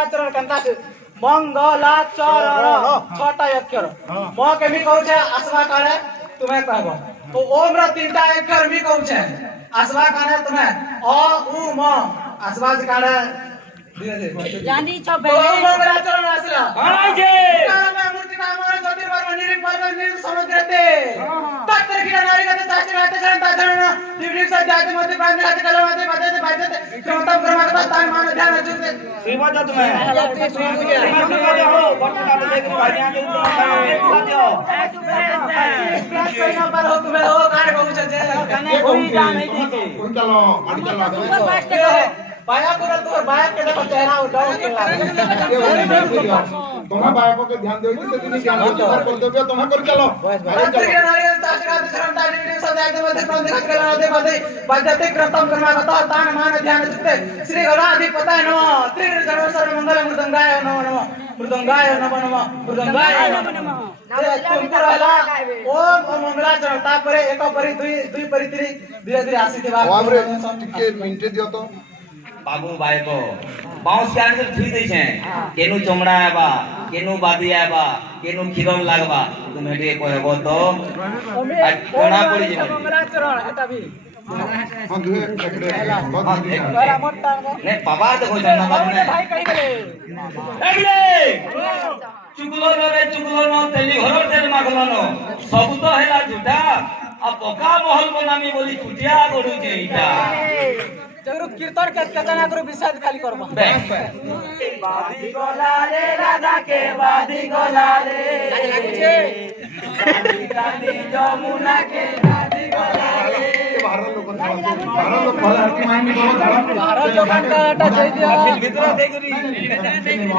मंगलाचरण कंता से मंगलाचरण छटा अक्षर म केमी कहू छे आसवा काळे तुम्हें कहबो तो ओम रा तीनटा अक्षर मी कहू छे आसवा काळे तुम्हें अ उ म आसवा काळे धीरे धीरे जानी छ बे मंगलाचरण आसला हां जी मूर्ति का मन ज्योतिर्मय निरीपर्व निर समुद्रते तत्तर किरा नारी गते ताशी राते चरण ताचरण दिवली सजाते मते बांधे हाते कलमाते बाजते बाजते क्रमतम क्रमागत तान मान ध्यान जुते श्रीमत तुम्हें श्रीमत हो बच्चे का देख भाई यहां के ना पर हो तुम्हें हो कार्य कहू छे कोई जान नहीं देखे चलो मारी चलो बाया को तो बाया के देखो चेहरा डाउन तुम्हें बायको के ध्यान देओ तो तुम ध्यान दो कर देबे तुम्हें कर चलो तत्तर किरा नारी गते ताशी राते चरण ताशी दिवली सजाते मते बांधे हाते कलमाते बाजते क्रमतम क्रमागत तान मान ध्यान जुते श्री गणाधिपतये नमः त्रिर सर्व मंगल मृदंगाय नमः नमः मृदंगाय नमः नमः मृदंगाय नमः नमः तुमको रहला ओम मंगलाचरण तापरे एक परी दुई परी तीन धीरे धीरे आसी के बाद हमरे टिके मिनटे दियो तो बाबू भाई को बाउंस के आने ठीक दै छे केनु चमड़ा आबा केनु बादी आबा केनु खिरम लागबा तुम हेटे कहबो तो कोना पड़ी जे मंगलाचरण एटा भी हां दुए एकड़े बहुत बड़ा मोटा ने पापा देखो जाना बाबू ने भाई कहि गेले एगले चुगलो न तेली घरर तेल मागलो न सब तो हेला झूठा आ पका महल बनामी बोली छुटिया गडू जे इटा जगरु कीर्तन के कतना करू विषाद खाली करबा बादी गोला रे राधा के बादी गोला रे रानी जमुना के बादी गोला रे बाहर लोग भला हरकी माइन में बहुत भारत लोगन का जय दिया भीतर देख रही